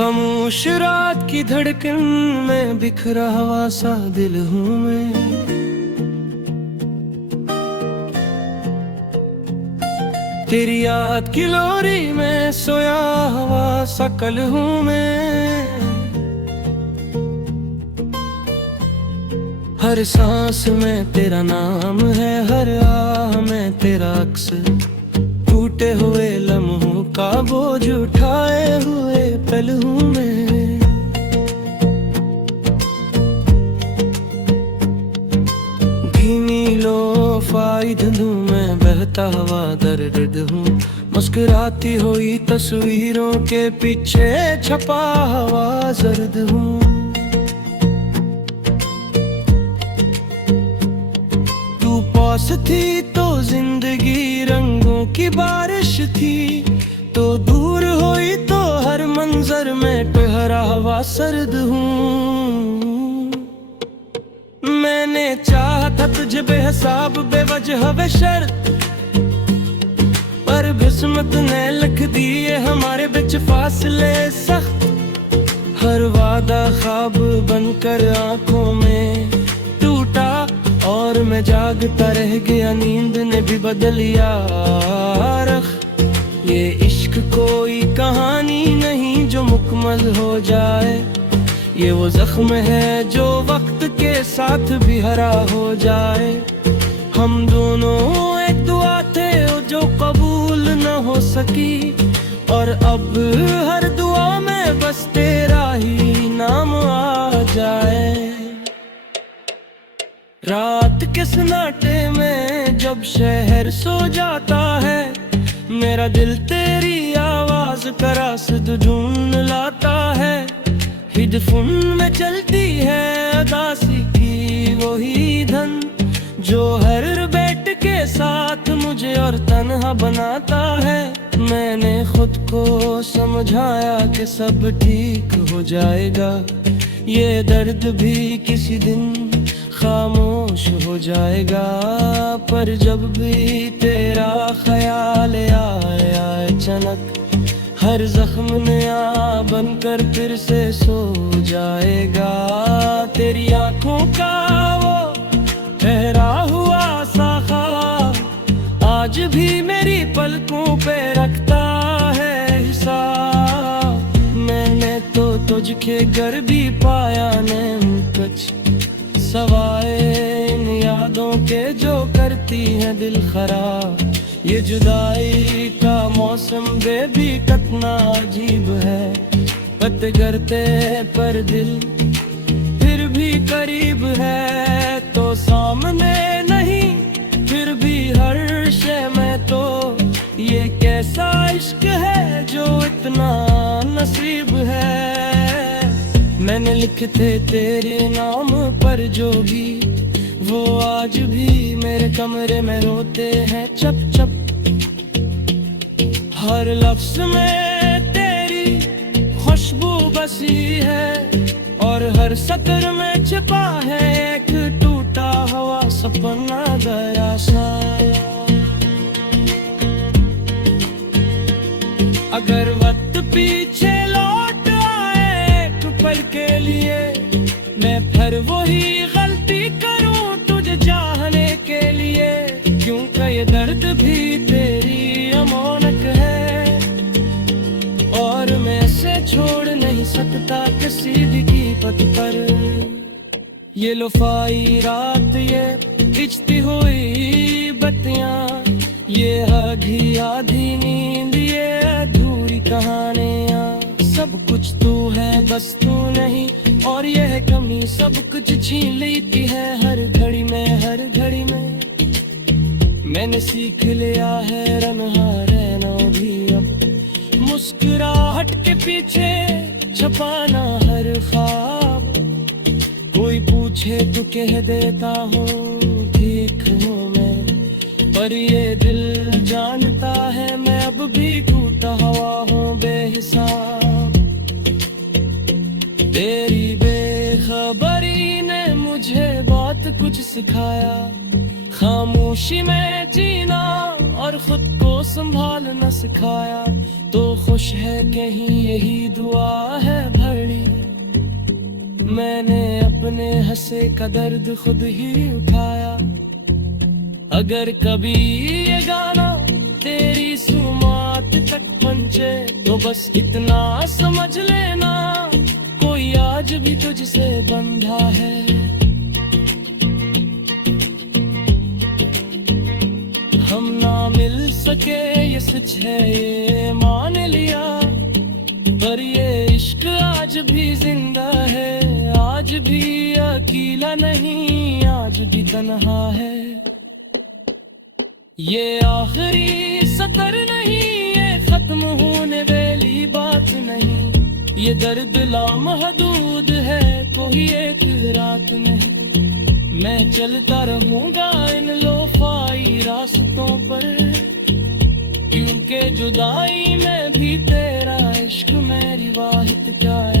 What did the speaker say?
खामोश रात की धड़कन में बिखरा हुआ सा दिल हूँ मैं। तेरी याद की लोरी में सोया हुआ सा कल हूँ मैं। हर सांस में तेरा नाम है, हर आह में तेरा अक्स। टूटे हुए लम्हों का बोझ उठाए हुए पल हूँ मैं। धीमी लोफाई धुन में बहता हुआ दर्द हूँ। मुस्कुराती हुई तस्वीरों के पीछे छपा हुआ जर्द हूँ। तू पास थी तो जिंदगी रंगों की बारिश थी, तो दूर हुई तो हर मंजर में ठहरा हुआ सर्द हूँ। मैंने चाहा था तुझे बेहिसाब बेवजह बेशर्त, पर किस्मत ने लिख दिए हमारे बीच फासले सख्त। हर वादा ख्वाब बनकर आंखों में टूटा, और मैं जागता रह गया, नींद ने भी बदलिया रख। ये इश्क कोई कहानी नहीं जो मुकम्मल हो जाए, ये वो जख्म है जो वक्त के साथ भी हरा हो जाए। हम दोनों एक दुआ थे जो कबूल न हो सकी, और अब हर दुआ में बस तेरा ही नाम आ जाए। रात के सन्नाटे में जब शहर सो जाता है, मेरा दिल तेरी आवाज का रास्ता ढूंढ लाता है। हिडफोन में चलती है उदासी की वही धन, जो हर बैठ के साथ मुझे और तन्हा बनाता है। मैंने खुद को समझाया कि सब ठीक हो जाएगा, ये दर्द भी किसी दिन खामोश हो जाएगा। पर जब भी तेरा ख्याल आए अचानक, हर जख्म नया बनकर फिर से सो जाएगा। तेरी आंखों का वो ठहरा हुआ सा ख्वाब आज भी मेरी पलकों पे रखता है हिसाब। मैंने तो तुझके घर भी पाया नहीं कुछ, सवाए इन यादों के जो करती है दिल खराब। ये जुदाई का मौसम बेबी कितना अजीब है, बातें करते पर दिल फिर भी करीब है। तो सामने नहीं फिर भी हर शय में, तो ये कैसा इश्क है जो इतना नसीब है। मैंने लिखे थे तेरे नाम पर जो भी, वो आज भी मेरे कमरे में रोते हैं चप चप। हर लफ्ज में तेरी खुशबू बसी है, और हर सतर में छिपा है एक टूटा हुआ सपना दरासा। अगर वक्त पीछे लौट आए एक पल के लिए, मैं फिर वही गलती करूं तुझे चाहने के लिए। क्योंकि ये दर्द भी तेरी अमानत है, और मैं इसे छोड़ नहीं सकता किसी भी कीमत पर। ये लोफाई रात, ये खिंचती हुई बत्तियां, ये आधी आधी नींद, ये अधूरी कहानियां। सब कुछ तू है बस तू नहीं, और यह कमी सब कुछ छीन लेती है हर घड़ी में हर घड़ी में। मैंने सीख लिया है रंहा रहना भी अब, मुस्कुराहट के पीछे छुपाना हर ख्वाब। कोई पूछे तो कह देता हूँ ठीक हूँ मैं, पर ये दिल जानता है मैं अब भी टूटा हुआ हूँ बेहिसाब। तेरी बेखबरी ने मुझे बहुत कुछ सिखाया, खामोशी में जीना और खुद को संभालना सिखाया। तो खुश है कहीं यही दुआ है अपने हंसे का दर्द खुद ही उठाया। अगर कभी ये गाना तेरी सुमात तक पहुंचे तो बस इतना समझ लेना, कोई आज भी तुझसे बंधा है। हम ना मिल सके ये सच है, ये मान लिया, पर ये इश्क आज भी जिंदा है, आज भी अकेला नहीं, आज भी तन्हा है। ये आखिरी सतर नहीं, ये खत्म होने वाली बात नहीं, ये दर्द लामहदूद है, कोई एक रात नहीं। मैं चलता रहूंगा इन लोफाई रास्तों पर, क्योंकि जुदाई में भी तेरा इश्क मेरी वाहिद क्या है।